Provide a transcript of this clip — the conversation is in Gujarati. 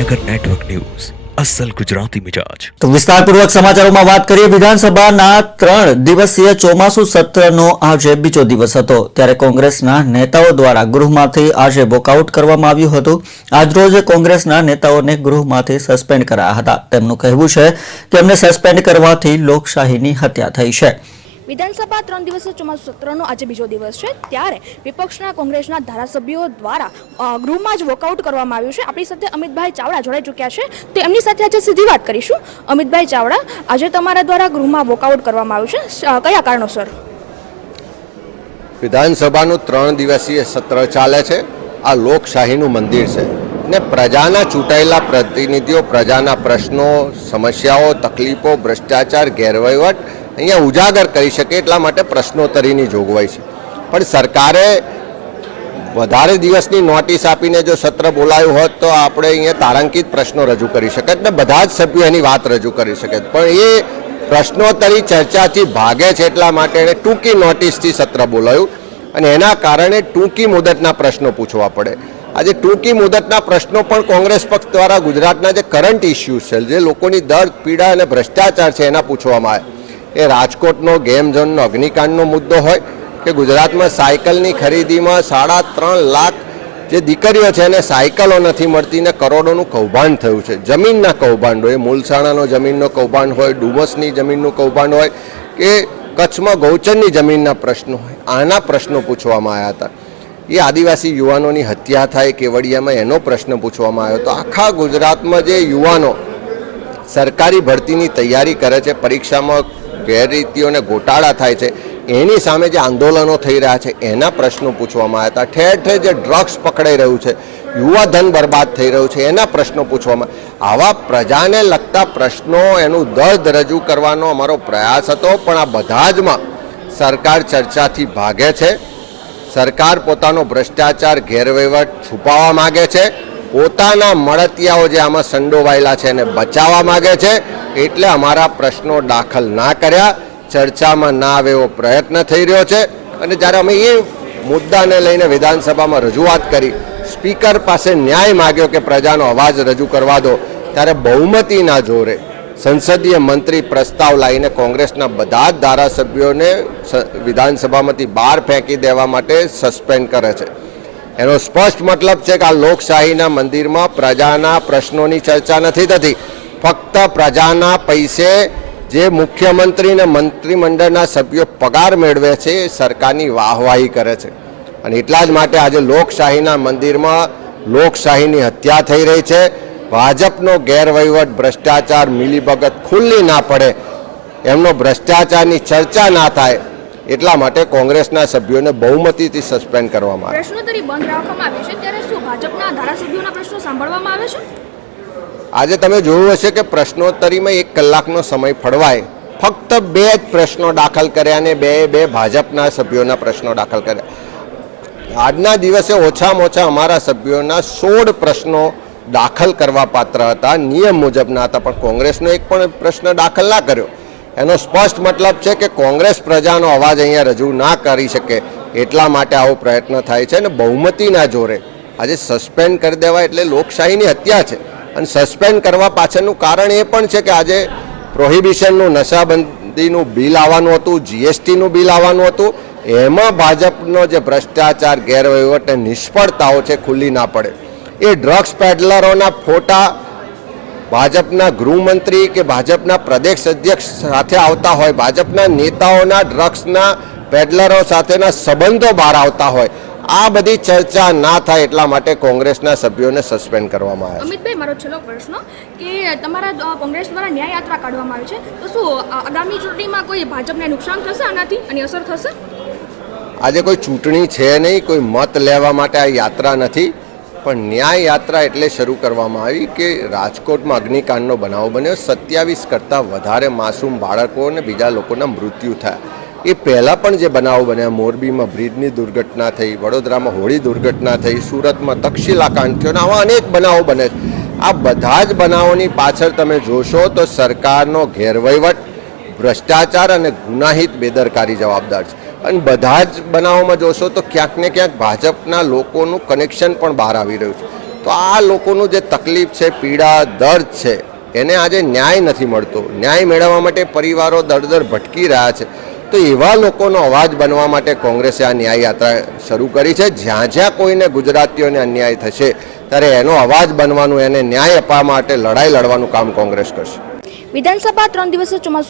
વડનગર નેટવર્ક ન્યૂઝ અસલ ગુજરાતી મિજાજ. તો વિસ્તારપૂર્વક સમાચારોમાં વાત કરીએ. વિધાનસભાના 3 દિવસીય ચોમાસુ સત્રનો આજે બીજો દિવસ હતો, ત્યારે કોંગ્રેસના નેતાઓ દ્વારા ગૃહમાંથી આજે વોકઆઉટ કરવામાં આવ્યું હતું. આજરોજ કોંગ્રેસના નેતાઓને ગૃહમાંથી સસ્પેન્ડ કરાયા હતા. તેમનું કહેવું છે કે એમને સસ્પેન્ડ કરવાથી લોકશાહીની હત્યા થઈ છે. વિધાનસભા 3 દિવસીય ચોમાસુ સત્રનો આજે બીજો દિવસ છે, ત્યારે વિપક્ષના કોંગ્રેસના ધારાસભ્યો દ્વારા ગૃહમાં જ વોકઆઉટ કરવામાં આવ્યું છે. આપણી સાથે અમિતભાઈ ચાવડા જોડાઈ ચૂક્યા છે, તો એમની સાથે આજે સીધી વાત કરીશું. અમિતભાઈ ચાવડા, આજે તમારા દ્વારા ગૃહમાં વોકઆઉટ કરવામાં આવ્યું છે, કયા કારણોસર? વિધાનસભાનું 3 દિવસીય સત્ર ચાલે છે. આ લોકશાહીનું મંદિર છે ને પ્રજાના ચૂંટાયેલા પ્રતિનિધિઓ પ્રજાના પ્રશ્નો, સમસ્યાઓ, તકલીફો, ભ્રષ્ટાચાર, ગેરવહીવટ અહીંયા ઉજાગર કરી શકે એટલા માટે પ્રશ્નોત્તરીની જોગવાઈ છે. પણ સરકારે વધારે દિવસની નોટિસ આપીને જો સત્ર બોલાયું હોત તો આપણે અહીંયા તારાંકિત પ્રશ્નો રજૂ કરી શકત ને બધા જ સભ્યો એની વાત રજૂ કરી શકે. પણ એ પ્રશ્નોત્તરી ચર્ચાથી ભાગે છે એટલા માટે એણે ટૂંકી નોટિસથી સત્ર બોલાયું અને એના કારણે ટૂંકી મુદતના પ્રશ્નો પૂછવા પડે. આજે ટૂંકી મુદતના પ્રશ્નો પણ કોંગ્રેસ પક્ષ દ્વારા ગુજરાતના જે કરંટ ઇસ્યુઝ છે, જે લોકોની દર્દ, પીડા અને ભ્રષ્ટાચાર છે એના પૂછવામાં આવે. એ રાજકોટનો ગેમ ઝોનનો અગ્નિકાંડનો મુદ્દો હોય કે ગુજરાતમાં સાયકલની ખરીદીમાં 3.5 લાખ જે દીકરીઓ છે એને સાયકલો નથી મળતી ને કરોડોનું કૌભાંડ થયું છે. જમીનના કૌભાંડ હોય, મૂલસાણાનો જમીનનો કૌભાંડ હોય, ડુમસની જમીનનું કૌભાંડ હોય કે કચ્છમાં ગૌચરની જમીનના પ્રશ્નો હોય, આના પ્રશ્નો પૂછવામાં આવ્યા હતા. એ આદિવાસી યુવાનોની હત્યા થાય કેવડિયામાં એનો પ્રશ્ન પૂછવામાં આવ્યો. તો આખા ગુજરાતમાં જે યુવાનો સરકારી ભરતીની તૈયારી કરે છે, પરીક્ષામાં ગેરરીતિઓ અને ગોટાળા થાય છે, એની સામે જે આંદોલનો થઈ રહ્યા છે એના પ્રશ્નો પૂછવામાં આવ્યા હતા. ઠેર ઠેર જે ડ્રગ્સ પકડાઈ રહ્યું છે, યુવાધન બરબાદ થઈ રહ્યું છે, એના પ્રશ્નો પૂછવામાં. આવા પ્રજાને લગતા પ્રશ્નો, એનું દર્દ રજૂ કરવાનો અમારો પ્રયાસ હતો. પણ આ બધા જમાં સરકાર ચર્ચાથી ભાગે છે. સરકાર પોતાનો ભ્રષ્ટાચાર, ગેરવહીવટ છુપાવવા માગે છે. પોતાના મળતિયાઓ જે આમાં સંડોવાયેલા છે એને બચાવવા માગે છે. એટલે અમારા પ્રશ્નો દાખલ ના કર્યા, ચર્ચામાં ના આવે એવો પ્રયત્ન થઈ રહ્યો છે. અને જ્યારે અમે એ મુદ્દાને લઈને વિધાનસભામાં રજૂઆત કરી, સ્પીકર પાસે ન્યાય માગ્યો કે પ્રજાનો અવાજ રજૂ કરવા દો, ત્યારે બહુમતીના જોરે સંસદીય મંત્રી પ્રસ્તાવ લાવીને કોંગ્રેસના બધા જ ધારાસભ્યોને વિધાનસભામાંથી બહાર ફેંકી દેવા માટે સસ્પેન્ડ કરે છે. એનો સ્પષ્ટ મતલબ છે કે આ લોકશાહીના મંદિરમાં પ્રજાના પ્રશ્નોની ચર્ચા નથી થતી. ફક્ત પ્રજાના પૈસે જે મુખ્યમંત્રી અને મંત્રીમંડળના સભ્યો પગાર મેળવે છે એ સરકારની વાહવાહી કરે છે. અને એટલા જ માટે આજે લોકશાહીના મંદિરમાં લોકશાહીની હત્યા થઈ રહી છે. ભાજપનો ગેરવહીવટ, ભ્રષ્ટાચાર, મિલીભગત ખુલ્લી ના પડે, એમનો ભ્રષ્ટાચારની ચર્ચા ના થાય એટલા માટે કોંગ્રેસના સભ્યોને બહુમતીથી સસ્પેન્ડ કરવામાં આવે. પ્રશ્નોત્તરી બંધ રાખવામાં આવી છે, ત્યારે શું ભાજપના ધારાસભ્યોના પ્રશ્નો સાંભળવામાં આવે છે? આજે તમે જોયું હશે કે પ્રશ્નોત્તરીમાં 1 કલાકનો સમય ફળવાય, ફક્ત 2 જ પ્રશ્નો દાખલ કર્યા અને બે ભાજપના સભ્યોના પ્રશ્નો દાખલ કર્યા. આજના દિવસે ઓછામાં ઓછા અમારા સભ્યોના 16 પ્રશ્નો દાખલ કરવા પાત્ર હતા, નિયમ મુજબના હતા, પણ કોંગ્રેસનો એક પણ પ્રશ્ન દાખલ ના કર્યો. એનો સ્પષ્ટ મતલબ છે કે કોંગ્રેસ પ્રજાનો અવાજ અહીંયા રજૂ ના કરી શકે એટલા માટે આવો પ્રયત્ન થાય છે. અને બહુમતીના જોરે આજે સસ્પેન્ડ કરી દેવા એટલે લોકશાહીની હત્યા છે. અને સસ્પેન્ડ કરવા પાછળનું કારણ એ પણ છે કે આજે પ્રોહિબિશનનું, નશાબંધીનું બિલ આવવાનું હતું, જીએસટીનું બિલ આવવાનું હતું. એમાં ભાજપનો જે ભ્રષ્ટાચાર, ગેરવહીવટ અને નિષ્ફળતાઓ છે ખુલ્લી ના પડે. એ ડ્રગ્સ પેડલરોના ફોટા ભાજપના ગૃહમંત્રી કે ભાજપના પ્રદેશ અધ્યક્ષ સાથે આવતા હોય, ભાજપના નેતાઓના ડ્રગ્સના પેડલરો સાથેના સંબંધો બહાર આવતા હોય, આ બધી ચર્ચા ના થાય એટલા માટે કોંગ્રેસના સભ્યોને સસ્પેન્ડ કરવામાં આવ્યા. અમિતભાઈ, મારો છેલ્લો પ્રશ્ન કે તમારા કોંગ્રેસ દ્વારા ન્યાય યાત્રા કાઢવામાં આવી છે, તો શું આગામી ચૂંટણીમાં કોઈ ભાજપને નુકસાન થશે આનાથી, આની અસર થશે? આજે કોઈ ચૂંટણી છે નહીં, કોઈ મત લેવા માટે આ યાત્રા નથી. પણ ન્યાય યાત્રા એટલે શરૂ કરવામાં આવી કે રાજકોટમાં અગ્નિકાંડનો બનાવ બન્યો. 27 કરતાં વધારે માસૂમ બાળકો અને બીજા લોકોના મૃત્યુ થયા. એ પહેલાં પણ જે બનાવો બન્યા, મોરબીમાં બ્રિજની દુર્ઘટના થઈ, વડોદરામાં હોળી દુર્ઘટના થઈ, સુરતમાં તક્ષશિલા કાંડ થયો, અને આવા અનેક બનાવો બને છે. આ બધા જ બનાવોની પાછળ તમે જોશો તો સરકારનો ગેરવહીવટ, ભ્રષ્ટાચાર અને ગુનાહિત બેદરકારી જવાબદાર છે. અને બધા જ બનાવોમાં જોશો તો ક્યાંક ને ક્યાંક ભાજપના લોકોનું કનેક્શન પણ બહાર આવી રહ્યું છે. તો આ લોકોનું જે તકલીફ છે, પીડા, દર્દ છે, એને આજે ન્યાય નથી મળતો. ન્યાય મેળવવા માટે પરિવારો દર ભટકી રહ્યા છે. તો એવા લોકોનો અવાજ બનવા માટે કોંગ્રેસે આ ન્યાય યાત્રા શરૂ કરી છે. જ્યાં જ્યાં કોઈને ગુજરાતીઓને અન્યાય થશે ત્યારે એનો અવાજ બનવાનું, એને ન્યાય આપવા માટે લડાઈ લડવાનું કામ કોંગ્રેસ કરશે. વિધાનસભા 3 દિવસીય ચોમાસુ